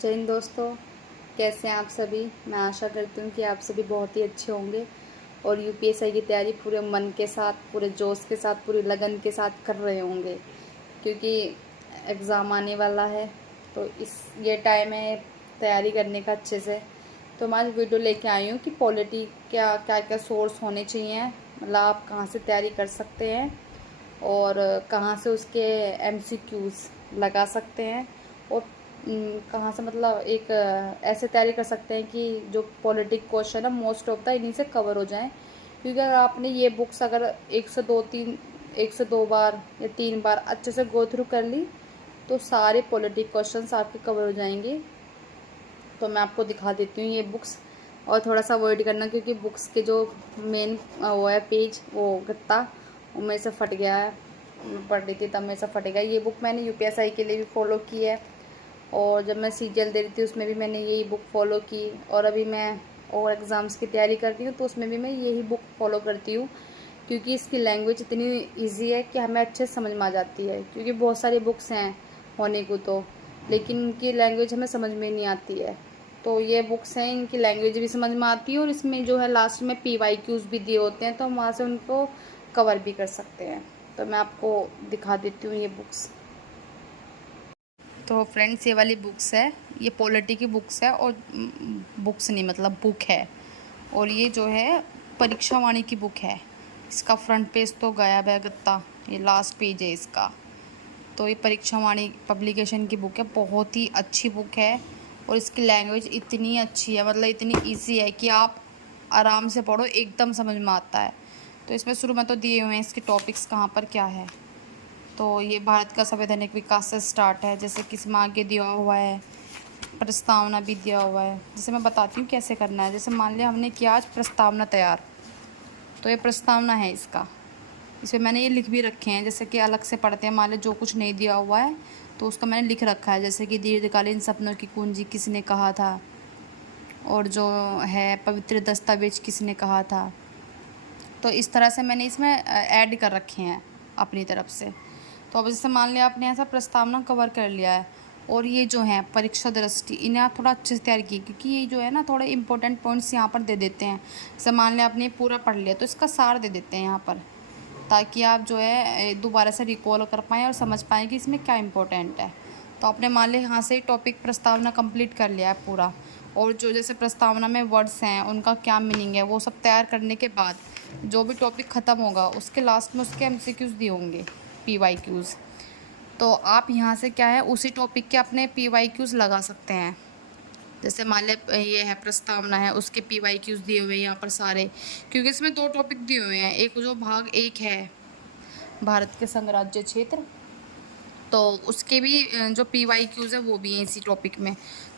जय हिंद दोस्तों, कैसे हैं आप सभी। मैं आशा करती हूँ कि आप सभी बहुत ही अच्छे होंगे और यूपीएससी की तैयारी पूरे मन के साथ, पूरे जोश के साथ, पूरी लगन के साथ कर रहे होंगे, क्योंकि एग्ज़ाम आने वाला है। तो ये टाइम है तैयारी करने का अच्छे से। तो मैं आज वीडियो लेके आई हूँ कि पॉलिटी क्या क्या क्या सोर्स होने चाहिए, मतलब आप कहाँ से तैयारी कर सकते हैं और कहाँ से उसके एमसीक्यूज़ लगा सकते हैं और कहाँ से, मतलब एक ऐसे तैयारी कर सकते हैं कि जो पॉलिटिक क्वेश्चन है मोस्ट ऑफ द इन्हीं से कवर हो जाएं। क्योंकि अगर आपने ये बुक्स अगर एक से दो बार या तीन बार अच्छे से गो थ्रू कर ली तो सारे पॉलिटिक क्वेश्चंस आपके कवर हो जाएंगे। तो मैं आपको दिखा देती हूँ ये बुक्स, और थोड़ा सा अवॉइड करना क्योंकि बुक्स के जो मेन वो है पेज, वो गत्ता वो मेरे से फट गया है। मैं पढ़ रही थी तब मेरे से फट गया। ये बुक मैंने यूपीएससी के लिए भी फॉलो की है और जब मैं सीजीएल दे रही थी उसमें भी मैंने यही बुक फॉलो की, और अभी मैं और एग्ज़ाम्स की तैयारी करती हूँ तो उसमें भी मैं यही बुक फॉलो करती हूँ, क्योंकि इसकी लैंग्वेज इतनी इजी है कि हमें अच्छे से समझ में आ जाती है। क्योंकि बहुत सारी बुक्स हैं होने को तो, लेकिन उनकी लैंग्वेज हमें समझ में नहीं आती है। तो ये बुक्स हैं, इनकी लैंग्वेज भी समझ में आती है और इसमें जो है लास्ट में पीवाईक्यूज़ भी दिए होते हैं, तो हम वहाँ से उनको कवर भी कर सकते हैं। तो मैं आपको दिखा देती हूँ ये बुक्स। तो फ्रेंड्स, ये वाली बुक्स है, ये पॉलिटी की बुक्स है और बुक्स नहीं मतलब बुक है। और ये जो है परीक्षा वाणी की बुक है। इसका फ्रंट पेज तो गायब है गत्ता, ये लास्ट पेज है इसका। तो ये परीक्षा वाणी पब्लिकेशन की बुक है, बहुत ही अच्छी बुक है और इसकी लैंग्वेज इतनी अच्छी है, मतलब इतनी ईजी है कि आप आराम से पढ़ो, एकदम समझ में आता है। तो इसमें शुरू में तो दिए हुए हैं इसके टॉपिक्स कहाँ पर क्या है। तो ये भारत का संवैधानिक विकास से स्टार्ट है, जैसे किसमें आगे दिया हुआ है, प्रस्तावना भी दिया हुआ है। जैसे मैं बताती हूँ कैसे करना है। जैसे मान लिया हमने किया आज प्रस्तावना तैयार, तो ये प्रस्तावना है इसका। इसमें मैंने ये लिख भी रखे हैं, जैसे कि अलग से पढ़ते हैं। मान लो जो कुछ नहीं दिया हुआ है तो उसका मैंने लिख रखा है, जैसे कि दीर्घकालीन सपनों की कुंजी किसने कहा था, और जो है पवित्र दस्तावेज किसने कहा था। तो इस तरह से मैंने इसमें ऐड कर रखे हैं अपनी तरफ से। तो अब जैसे मान लिया आपने ऐसा प्रस्तावना कवर कर लिया है, और ये जो है परीक्षा दृष्टि, इन्हें आप थोड़ा अच्छे से तैयार कीजिए, क्योंकि ये जो है ना थोड़े इंपॉर्टेंट पॉइंट्स यहाँ पर दे देते हैं। जैसे मान लिया आपने पूरा पढ़ लिया तो इसका सार दे देते हैं यहाँ पर, ताकि आप जो है दोबारा से रिकॉल कर पाएँ और समझ पाएँ कि इसमें क्या इंपॉर्टेंट है। तो आपने मान लिया यहाँ से टॉपिक प्रस्तावना कंप्लीट कर लिया है पूरा, और जो जैसे प्रस्तावना में वर्ड्स हैं उनका क्या मीनिंग है वो सब तैयार करने के बाद जो भी टॉपिक ख़त्म होगा उसके लास्ट में उसके एमसीक्यूज़ दिए होंगे, पीवाईक्यूज़। तो आप यहाँ से क्या है उसी टॉपिक के अपने पीवाईक्यूज़ लगा सकते हैं। जैसे मान लें ये है प्रस्तावना है, उसके पीवाईक्यूज़ दिए हुए हैं यहाँ पर सारे, क्योंकि इसमें दो टॉपिक दिए हुए हैं। एक जो भाग एक है भारत के संघराज्य क्षेत्र, तो उसके भी जो पीवाईक्यूज़ है वो भी हैं इसी टॉपिक में।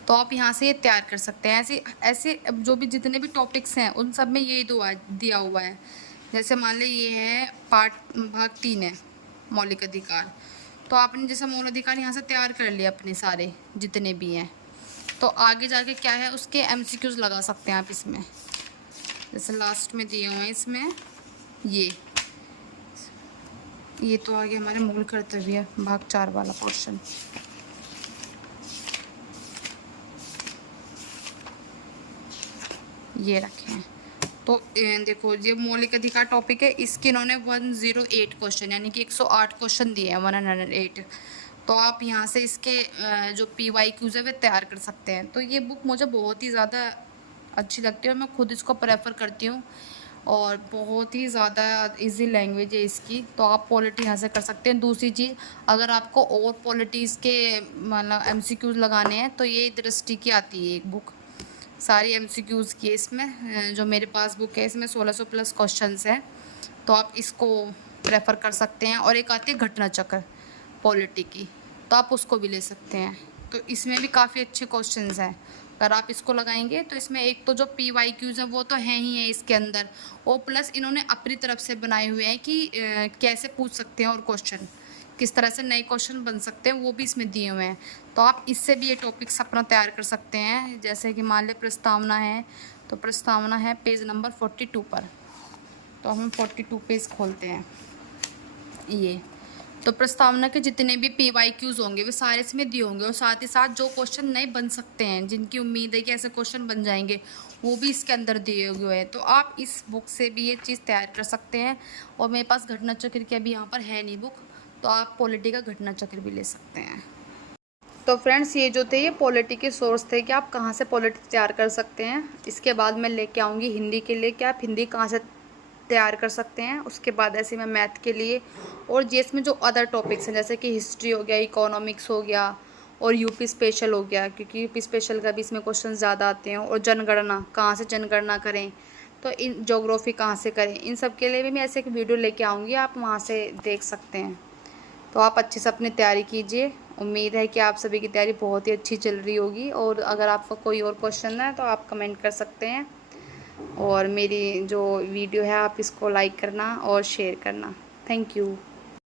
तो आप यहाँ से ये तैयार कर सकते हैं। ऐसे ऐसे जो भी जितने भी टॉपिक्स हैं उन सब में ये दिया हुआ है। जैसे मान लें ये है भाग 3 है मौलिक अधिकार, तो आपने जैसे मौलिक अधिकार यहाँ से तैयार कर लिया अपने सारे जितने भी हैं, तो आगे जाके क्या है उसके एमसीक्यूज़ लगा सकते हैं आप इसमें। जैसे लास्ट में दिए हुए हैं इसमें ये तो आगे हमारे मूल कर्तव्य भाग 4 वाला पोर्शन। ये रखे हैं। तो देखो ये मौलिक अधिकार टॉपिक है, इसके इन्होंने 108 क्वेश्चन यानी कि 108 क्वेश्चन दिए हैं, 108। तो आप यहाँ से इसके जो पीवाईक्यूज़ है वे तैयार कर सकते हैं। तो ये बुक मुझे बहुत ही ज़्यादा अच्छी लगती है और मैं खुद इसको प्रेफर करती हूँ, और बहुत ही ज़्यादा इजी लैंग्वेज है इसकी। तो आप पॉलिटी यहाँ से कर सकते हैं। दूसरी चीज़, अगर आपको और पॉलिटीज़ के मतलब एमसीक्यूज़ लगाने हैं तो ये दृष्टि की आती है एक बुक, सारी एमसीक्यूज़ की है इसमें। जो मेरे पास बुक है इसमें 1600 प्लस क्वेश्चंस हैं, तो आप इसको प्रेफर कर सकते हैं। और एक आती है घटना चक्र पॉलिटी की, तो आप उसको भी ले सकते हैं। तो इसमें भी काफ़ी अच्छे क्वेश्चंस हैं। अगर आप इसको लगाएंगे तो इसमें एक तो जो पीवाईक्यूज़ है वो तो हैं ही है इसके अंदर, और प्लस इन्होंने अपनी तरफ से बनाए हुए हैं कि कैसे पूछ सकते हैं और क्वेश्चन किस तरह से नए क्वेश्चन बन सकते हैं वो भी इसमें दिए हुए हैं। तो आप इससे भी ये टॉपिक्स अपना तैयार कर सकते हैं। जैसे कि मान लें प्रस्तावना है, तो प्रस्तावना है पेज नंबर 42 पर। तो हम 42 पेज खोलते हैं। ये तो प्रस्तावना के जितने भी PYQs होंगे वे सारे इसमें दिए होंगे, और साथ ही साथ जो क्वेश्चन नए बन सकते हैं, जिनकी उम्मीद है कि ऐसे क्वेश्चन बन जाएंगे, वो भी इसके अंदर दिए हुए हैं। तो आप इस बुक से भी ये चीज़ तैयार कर सकते हैं। और मेरे पास घटना चक्र की अभी यहाँ पर है नहीं बुक, तो आप पॉलिटी का घटना चक्र भी ले सकते हैं। तो फ्रेंड्स, ये जो थे ये पॉलिटी के सोर्स थे कि आप कहाँ से पॉलिटी तैयार कर सकते हैं। इसके बाद मैं लेके आऊँगी हिंदी के लिए कि आप हिंदी कहाँ से तैयार कर सकते हैं। उसके बाद ऐसे मैं मैथ के लिए, और जीएस में जो अदर टॉपिक्स हैं जैसे कि हिस्ट्री हो गया, इकोनॉमिक्स हो गया, और यूपी स्पेशल हो गया, क्योंकि यूपी स्पेशल का भी इसमें क्वेश्चन ज़्यादा आते हैं। और जनगणना, कहाँ से जनगणना करें, तो इन ज्योग्राफी कहाँ से करें, इन सब के लिए भी मैं ऐसे एक वीडियो लेके आऊँगी, आप वहाँ से देख सकते हैं। तो आप अच्छे से अपनी तैयारी कीजिए। उम्मीद है कि आप सभी की तैयारी बहुत ही अच्छी चल रही होगी। और अगर आपका कोई और क्वेश्चन है तो आप कमेंट कर सकते हैं। और मेरी जो वीडियो है आप इसको लाइक करना और शेयर करना। Thank you.